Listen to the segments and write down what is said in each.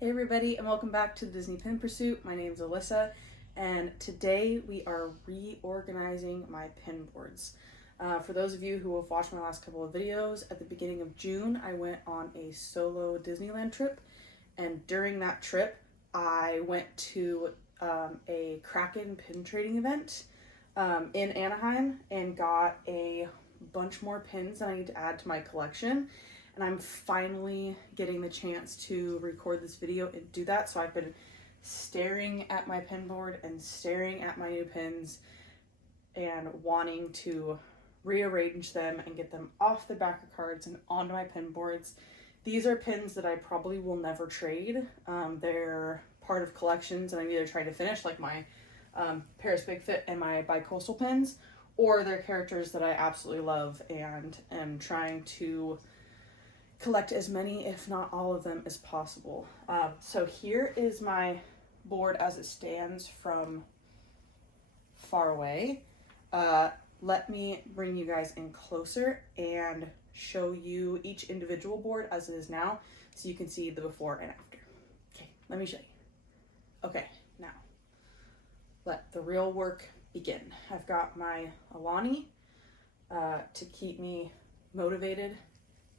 Hey everybody, and welcome back to the Disney Pin Pursuit. My name is Alyssa, and today we are reorganizing my pin boards. For those of you who have watched my last couple of videos, at the beginning of June I went on a solo Disneyland trip, and during that trip I went to a Kraken pin trading event in Anaheim and got a bunch more pins that I need to add to my collection. And I'm finally getting the chance to record this video and do that. So I've been staring at my pin board and staring at my new pins and wanting to rearrange them and get them off the back of cards and onto my pin boards. These are pins that I probably will never trade. They're part of collections and I'm either trying to finish, like my Paris Big Fit and my Bi-Coastal pins, or they're characters that I absolutely love and am trying to collect as many, if not all of them, as possible. So here is my board as it stands from far away. Let me bring you guys in closer and show you each individual board as it is now, so you can see the before and after. Okay, let me show you. Okay, now let the real work begin. I've got my Alani to keep me motivated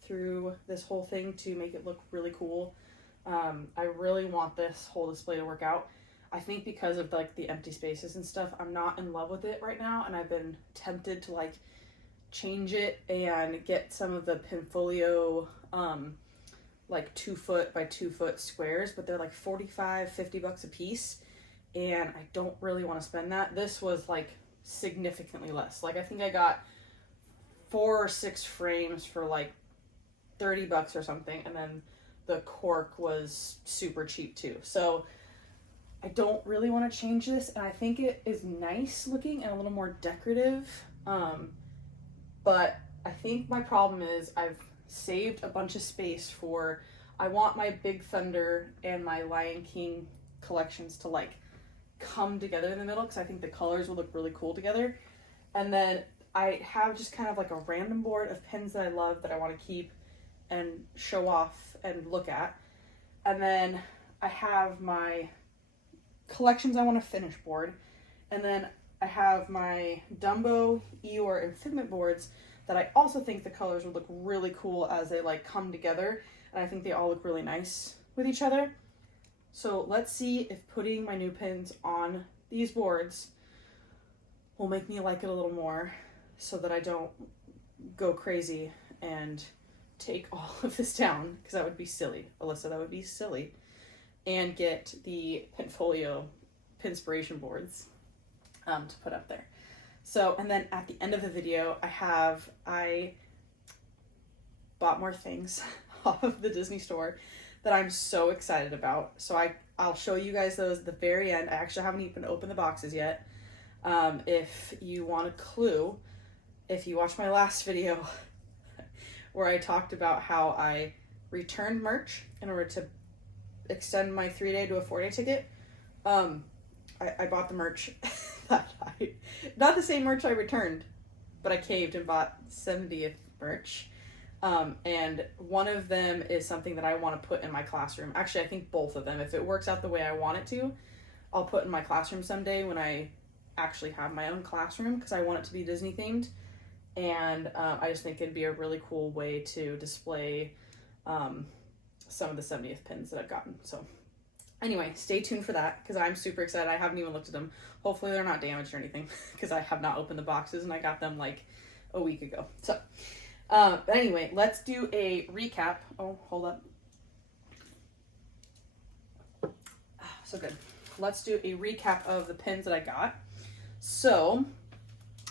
through this whole thing to make it look really cool. I really want this whole display to work out. I think because of like the empty spaces and stuff, I'm not in love with it right now, and I've been tempted to like change it and get some of the Pinfolio like 2 foot by 2 foot squares, but they're like $45-50 a piece, and I don't really want to spend that. This was like significantly less. Like I think I got 4 or 6 frames for like $30 or something, and then the cork was super cheap too. So I don't really want to change this, and I think it is nice looking and a little more decorative, but I think my problem is I've saved a bunch of space for, I want my Big Thunder and my Lion King collections to like come together in the middle, because I think the colors will look really cool together. And then I have just kind of like a random board of pins that I love that I want to keep and show off and look at. And then I have my collections I want to finish board. And then I have my Dumbo, Eeyore, and Figment boards that I also think the colors would look really cool as they like come together. And I think they all look really nice with each other. So let's see if putting my new pins on these boards will make me like it a little more, so that I don't go crazy and take all of this down, because that would be silly, Alyssa, that would be silly, and get the Pinfolio Pinspiration boards to put up there. So, and then at the end of the video, I bought more things off of the Disney store that I'm so excited about. So I'll show you guys those at the very end. I actually haven't even opened the boxes yet. If you want a clue, if you watched my last video where I talked about how I returned merch in order to extend my 3-day to a 4-day ticket, I bought the merch not the same merch I returned, but I caved and bought 70th merch. And one of them is something that I want to put in my classroom. Actually, I think both of them, if it works out the way I want it to, I'll put in my classroom someday when I actually have my own classroom, because I want it to be Disney themed. And I just think it'd be a really cool way to display some of the 70th pins that I've gotten. So anyway, stay tuned for that, because I'm super excited. I haven't even looked at them. Hopefully they're not damaged or anything, because I have not opened the boxes and I got them like a week ago. So but anyway, let's do a recap. Oh, hold up. So good. Let's do a recap of the pins that I got. So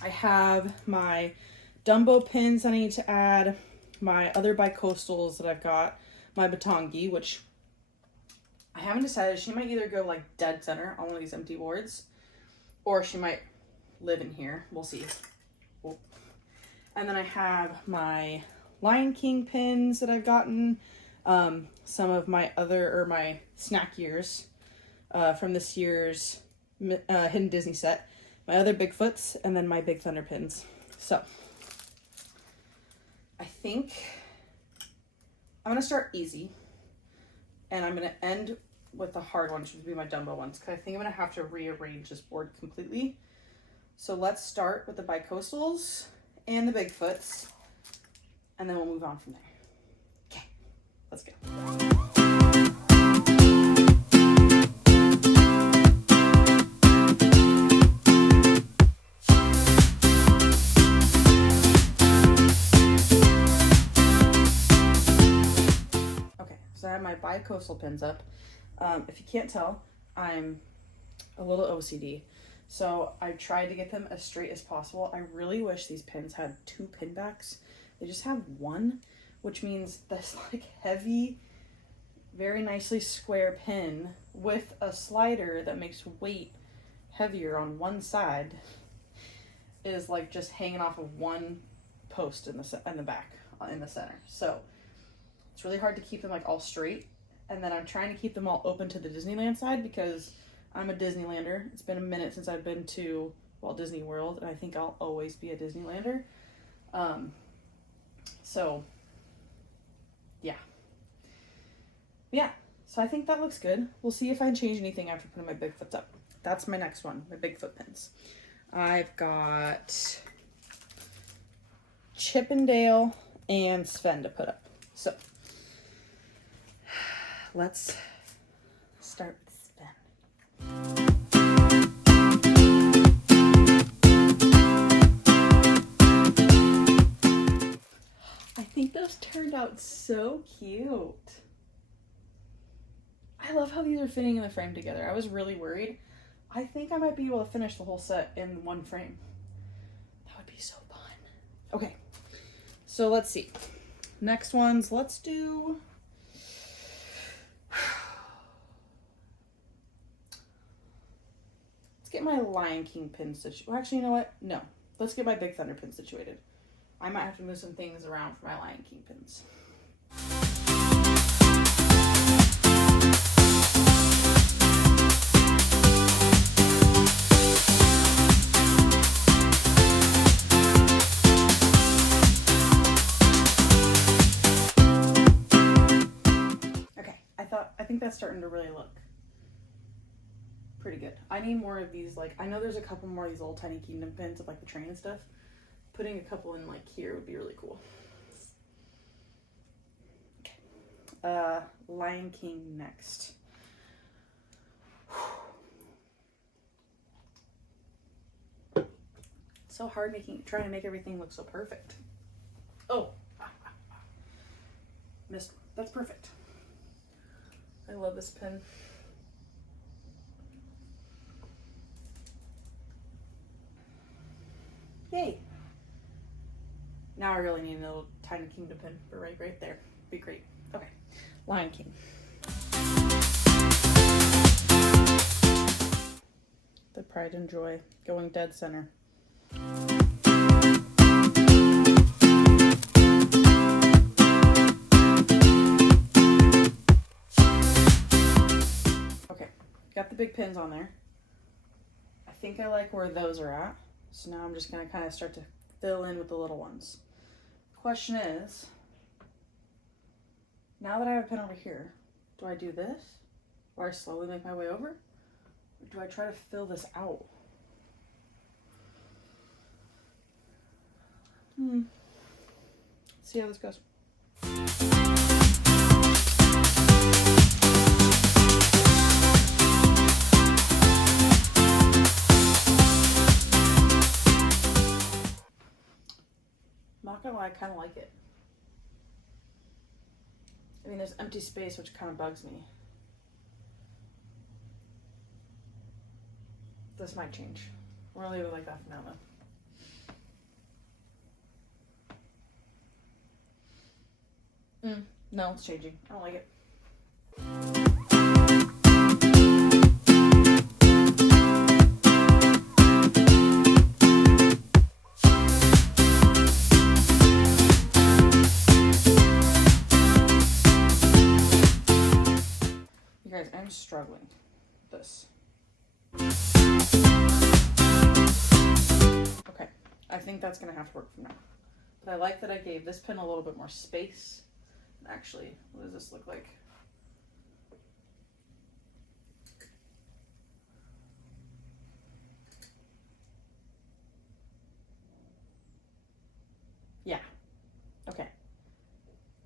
I have my Dumbo pins I need to add, my other Bi-Coastals that I've got, my Batongi, which I haven't decided. She might either go like dead center on one of these empty boards, or she might live in here. We'll see. Oh. And then I have my Lion King pins that I've gotten, some of my my snack years from this year's Hidden Disney set, my other Bigfoots, and then my Big Thunder pins. So I think I'm gonna start easy. And I'm going to end with the hard ones, which would be my Dumbo ones, because I think I'm going to have to rearrange this board completely. So let's start with the bicoastals and the Bigfoots, and then we'll move on from there. Okay, let's go. Okay, so I have my bicoastal pins up. If you can't tell, I'm a little OCD. So I tried to get them as straight as possible. I really wish these pins had 2 pin backs. They just have 1, which means this like heavy, very nicely square pin with a slider that makes weight heavier on one side is like just hanging off of one post in the back in the center. So it's really hard to keep them like all straight. And then I'm trying to keep them all open to the Disneyland side because I'm a Disneylander. It's been a minute since I've been to Walt Disney World, and I think I'll always be a Disneylander. So, yeah. Yeah, so I think that looks good. We'll see if I change anything after putting my Bigfoots up. That's my next one, my Bigfoot pins. I've got Chippendale and Sven to put up. So, let's start with Sven. I think those turned out so cute. I love how these are fitting in the frame together. I was really worried. I think I might be able to finish the whole set in one frame. That would be so fun. Okay, so let's see. Next ones, let's do... Let's get my Lion King pin situated. Well, actually, you know what? No. Let's get my Big Thunder pin situated. I might have to move some things around for my Lion King pins. Okay, I think that's starting to really look pretty good. I need more of these, like, I know there's a couple more of these little tiny kingdom pins of like the train and stuff. Putting a couple in like here would be really cool. Okay. Lion King next. So hard trying to make everything look so perfect. Oh, missed one. That's perfect. I love this pen. Yay. Now I really need a little tiny kingdom pin for right there. Be great. Okay, Lion King. The pride and joy going dead center. Okay, got the big pins on there. I think I like where those are at. So now I'm just gonna kind of start to fill in with the little ones. Question is, now that I have a pin over here, do I do this, or I slowly make my way over, or do I try to fill this out? Let's see how this goes. Not gonna lie, I kind of like it. I mean, there's empty space, which kind of bugs me. This might change. We're gonna leave it like that for now, though. No, it's changing. I don't like it. You guys, I'm struggling with this. Okay, I think that's gonna have to work for now. But I like that I gave this pin a little bit more space. Actually, what does this look like?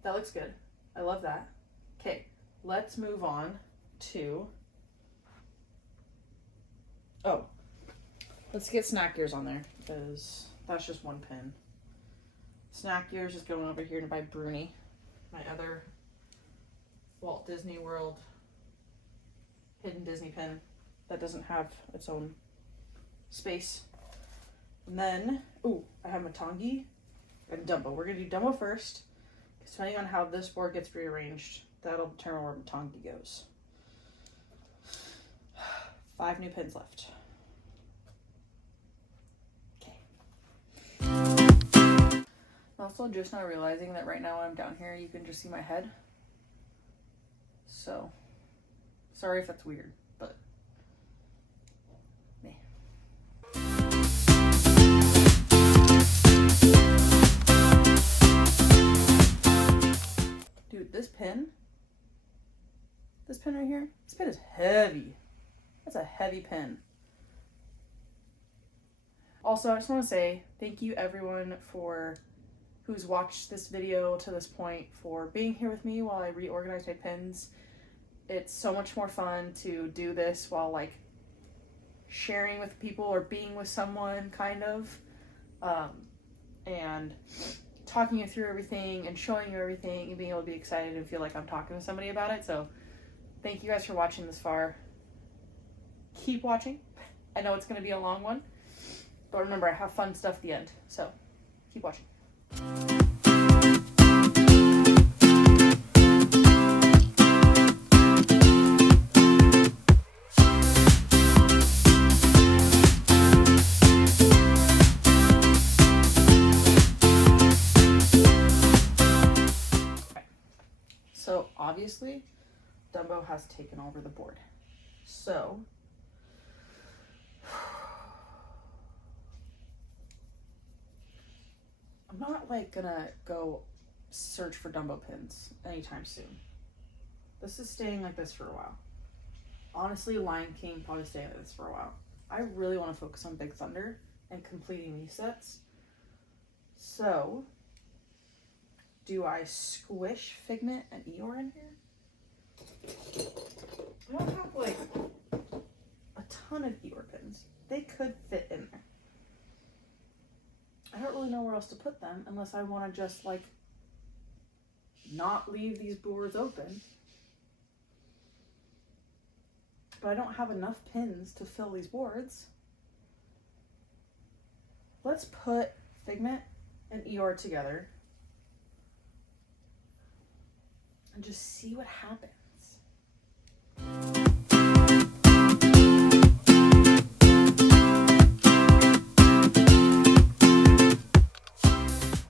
That looks good. I love that. Okay, let's move on to, oh, let's get snack gears on there because that's just one pin. Snack gears is going over here by Bruni, my other Walt Disney World hidden Disney pin that doesn't have its own space. And then, ooh, I have Matangi and Dumbo. We're gonna do Dumbo first, because depending on how this board gets rearranged, that'll determine where Matangi goes. 5 new pins left. Okay. I'm also just now realizing that right now when I'm down here, you can just see my head. So, sorry if that's weird, but me. Dude, this pin right here, this pin is heavy. That's a heavy pin. Also, I just want to say thank you everyone who's watched this video to this point for being here with me while I reorganize my pins. It's so much more fun to do this while like sharing with people or being with someone kind of, and talking you through everything and showing you everything and being able to be excited and feel like I'm talking to somebody about it. So thank you guys for watching this far. Keep watching. I know it's going to be a long one, but remember, I have fun stuff at the end. So keep watching. So obviously, Dumbo has taken over the board. So I'm not like gonna go search for Dumbo pins anytime soon. This is staying like this for a while. Honestly, Lion King probably staying like this for a while. I really want to focus on Big Thunder and completing these sets. So, do I squish Figment and Eeyore in here? I don't have like a ton of Eeyore pins. They could fit in there. I don't really know where else to put them unless I want to just like not leave these boards open. But I don't have enough pins to fill these boards. Let's put Figment and Eeyore together and just see what happens.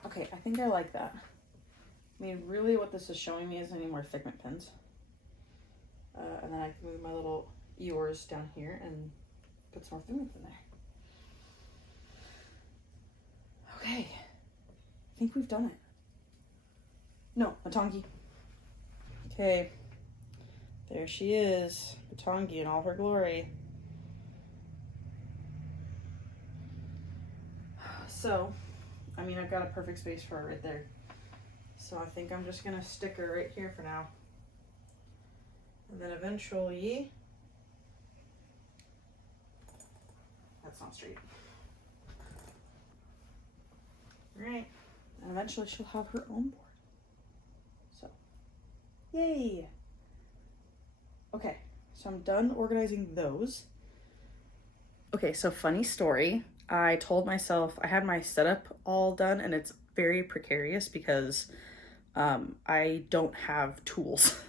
Okay, I think I like that. I mean, really what this is showing me is I need more Figment pins. And then I can move my little Eeyores down here and put some more Figment in there. Okay, I think we've done it. No, Matangi. Okay, there she is, Matangi in all her glory. So, I mean, I've got a perfect space for her right there. So I think I'm just gonna stick her right here for now. And then eventually, that's not straight. Right, and eventually she'll have her own board. So, yay! Okay, so I'm done organizing those. Okay, so funny story. I told myself I had my setup all done, and it's very precarious because I don't have tools.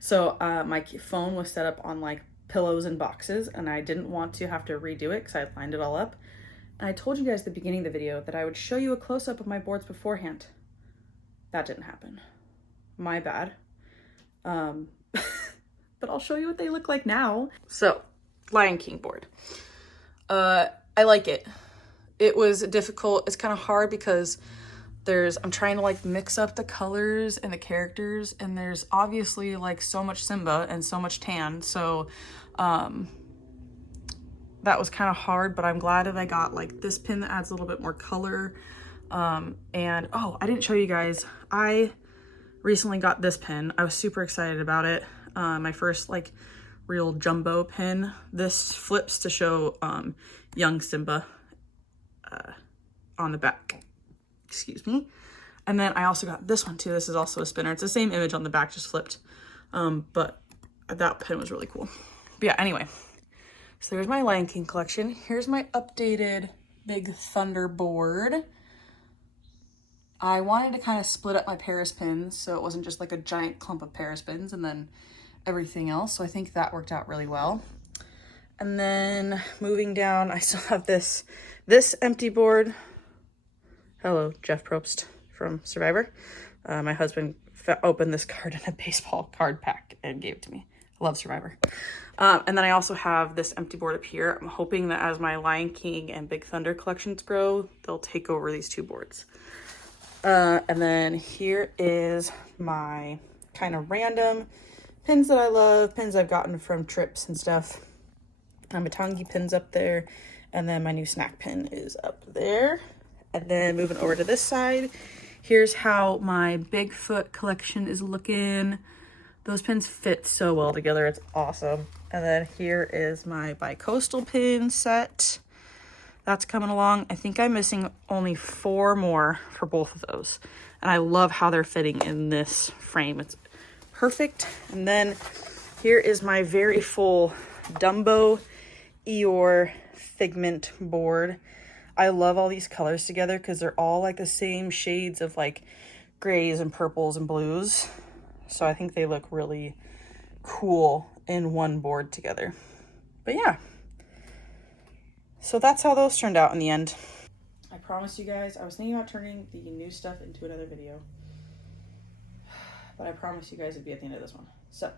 So my phone was set up on like pillows and boxes, and I didn't want to have to redo it because I had lined it all up. And I told you guys at the beginning of the video that I would show you a close-up of my boards beforehand. That didn't happen. My bad. But I'll show you what they look like now. So, Lion King board. I like it. It was difficult. It's kind of hard because I'm trying to like mix up the colors and the characters, and there's obviously like so much Simba and so much tan. So, that was kind of hard, but I'm glad that I got like this pin that adds a little bit more color. And oh, I didn't show you guys. I recently got this pin. I was super excited about it. My first like real jumbo pin. This flips to show young Simba on the back. Excuse me. And then I also got this one too. This is also a spinner. It's the same image on the back, just flipped. But that pin was really cool. But yeah, anyway. So there's my Lion King collection. Here's my updated Big Thunder board. I wanted to kind of split up my Paris pins so it wasn't just like a giant clump of Paris pins and then everything else. So I think that worked out really well. And then moving down, I still have this empty board. Hello, Jeff Probst from Survivor. My husband opened this card in a baseball card pack and gave it to me. I love Survivor. And then I also have this empty board up here. I'm hoping that as my Lion King and Big Thunder collections grow, they'll take over these two boards. And then here is my kind of random pins that I love, pins I've gotten from trips and stuff. My Matangi pin's up there, and then my new snack pin is up there. And then moving over to this side, here's how my Bigfoot collection is looking. Those pins fit so well together, it's awesome. And then here is my Bicoastal pin set. That's coming along. I think I'm missing only 4 more for both of those. And I love how they're fitting in this frame. It's perfect. And then here is my very full Dumbo Eeyore Figment board. I love all these colors together because they're all like the same shades of like grays and purples and blues. So I think they look really cool in one board together. But yeah. So that's how those turned out in the end. I promised you guys, I was thinking about turning the new stuff into another video. But I promised you guys it'd be at the end of this one. So,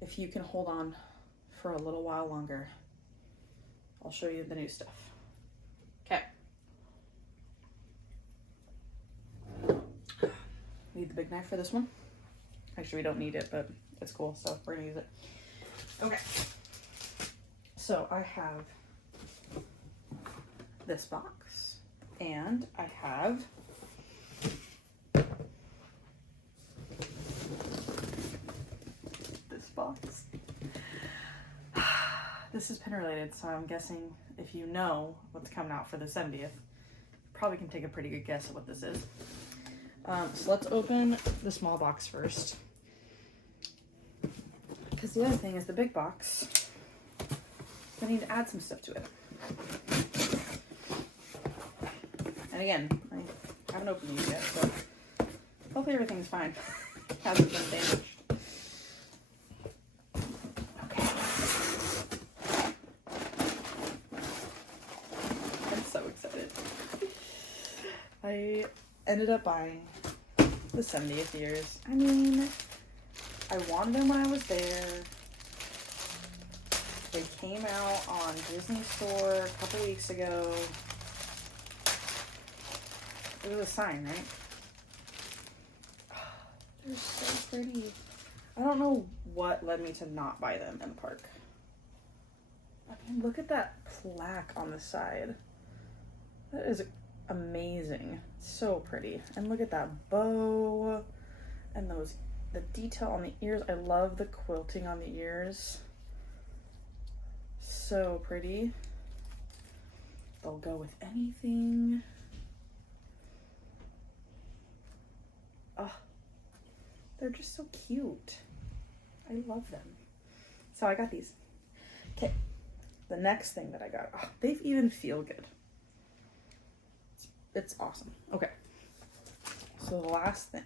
if you can hold on for a little while longer, I'll show you the new stuff. Okay. Need the big knife for this one. Actually, we don't need it, but it's cool, so we're gonna use it. Okay. So I have this box, and I have this box. This is pin related, so I'm guessing if you know what's coming out for the 70th, you probably can take a pretty good guess at what this is. So let's open the small box first, because the other thing is the big box. I need to add some stuff to it. And again, I haven't opened these yet, so hopefully everything's fine. Hasn't been damaged. Okay. I'm so excited. I ended up buying the 70th years. I mean, I wanted them when I was there. They came out on Disney Store a couple weeks ago. It was a sign, right? They're so pretty. I don't know what led me to not buy them in the park. I mean, look at that plaque on the side. That is amazing. So pretty. And look at that bow. And the detail on the ears. I love the quilting on the ears. So pretty. They'll go with anything. Oh, they're just so cute. I love them. So I got these. Okay, the next thing that I got. Oh, they even feel good. It's awesome. Okay, so the last thing.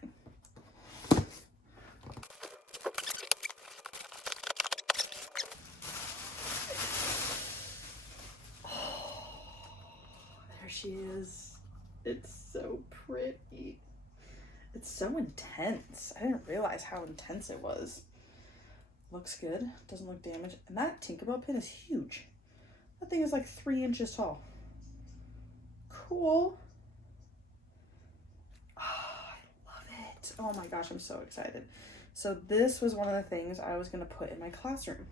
She is. It's so pretty. It's so intense. I didn't realize how intense it was. Looks good. Doesn't look damaged. And that Tinkerbell pin is huge. That thing is like 3 inches tall. Cool. Oh, I love it. Oh my gosh, I'm so excited. So this was one of the things I was going to put in my classroom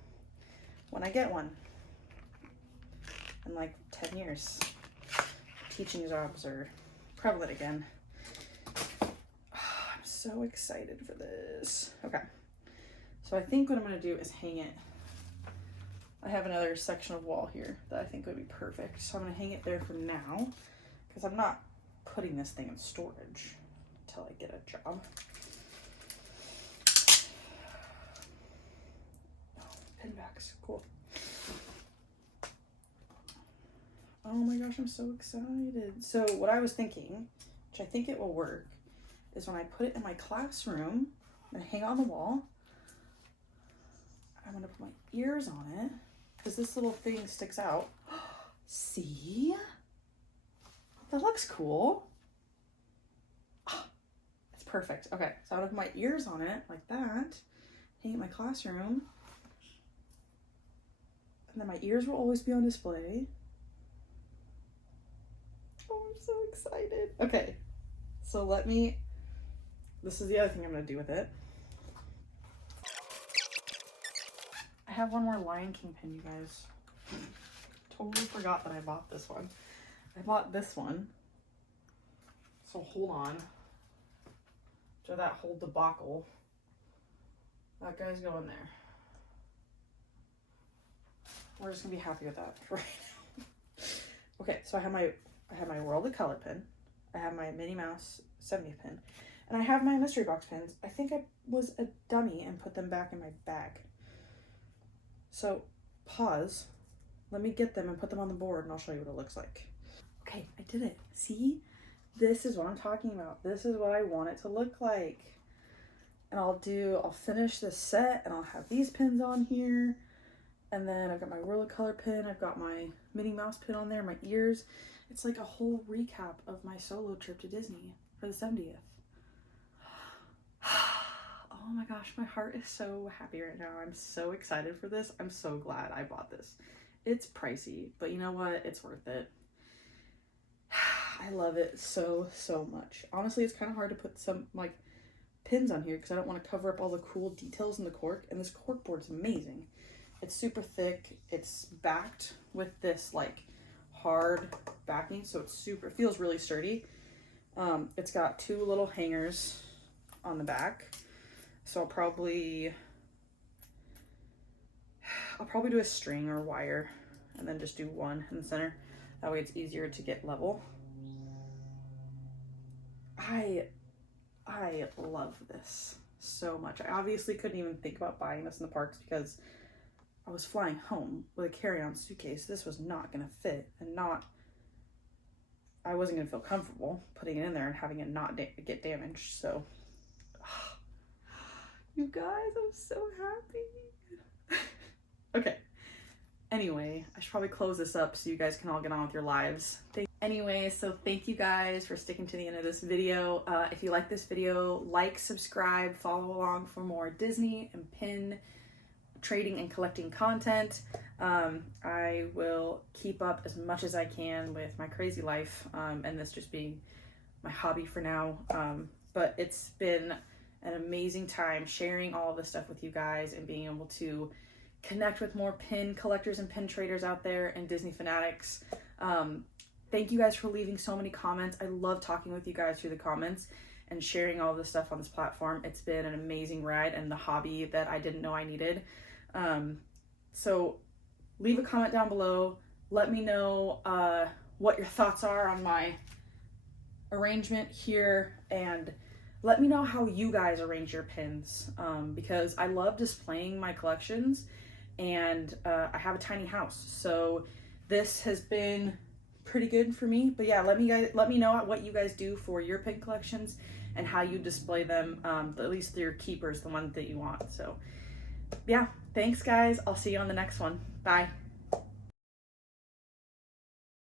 when I get one in like 10 years. Teaching jobs are prevalent again. Oh, I'm so excited for this. Okay, so I think what I'm gonna do is hang it. I have another section of wall here that I think would be perfect. So I'm gonna hang it there for now because I'm not putting this thing in storage until I get a job. Oh, pin backs, cool. Oh my gosh, I'm so excited. So what I was thinking, which I think it will work, is when I put it in my classroom, I'm gonna hang it on the wall. I'm gonna put my ears on it because this little thing sticks out. See? That looks cool. Oh, it's perfect. Okay, so I'm gonna put my ears on it like that, hang it in my classroom, and then my ears will always be on display. Oh, I'm so excited. Okay, so this is the other thing I'm gonna do with it. I have one more Lion King pin, you guys. Totally forgot that I bought this one. I bought this one. So hold on. So that whole debacle. That guy's going there. We're just gonna be happy with that right now. Okay, so I have my World of Color pin. I have my Minnie Mouse 70th pin. And I have my mystery box pins. I think I was a dummy and put them back in my bag. So pause, let me get them and put them on the board and I'll show you what it looks like. Okay, I did it. See, this is what I'm talking about. This is what I want it to look like. And I'll finish this set and I'll have these pins on here. And then I've got my World of Color pin. I've got my Minnie Mouse pin on there, my ears. It's like a whole recap of my solo trip to Disney for the 70th. Oh my gosh, my heart is so happy right now. I'm so excited for this. I'm so glad I bought this. It's pricey, but you know what? It's worth it. I love it so, so much. Honestly, it's kind of hard to put some like pins on here because I don't want to cover up all the cool details in the cork. And this cork board's amazing. It's super thick. It's backed with this like hard backing, so it feels really sturdy. It's got two little hangers on the back. So I'll probably do a string or wire and then just do one in the center. That way it's easier to get level. I love this so much. I obviously couldn't even think about buying this in the parks because I was flying home with a carry-on suitcase. This was not gonna fit and I wasn't gonna feel comfortable putting it in there and having it not get damaged. So you guys, I'm so happy. Okay. Anyway, I should probably close this up so you guys can all get on with your lives. Anyway, so thank you guys for sticking to the end of this video. If you like this video, like, subscribe, follow along for more Disney and pin trading and collecting content. I will keep up as much as I can with my crazy life and this just being my hobby for now. But it's been an amazing time sharing all of this stuff with you guys and being able to connect with more pin collectors and pin traders out there and Disney fanatics. Thank you guys for leaving so many comments. I love talking with you guys through the comments and sharing all of this stuff on this platform. It's been an amazing ride and the hobby that I didn't know I needed. So leave a comment down below. Let me know what your thoughts are on my arrangement here, and let me know how you guys arrange your pins, because I love displaying my collections and I have a tiny house, so this has been pretty good for me. But yeah, let me know what you guys do for your pin collections and how you display them, at least your keepers, the ones that you want. So yeah, thanks guys. I'll see you on the next one. Bye.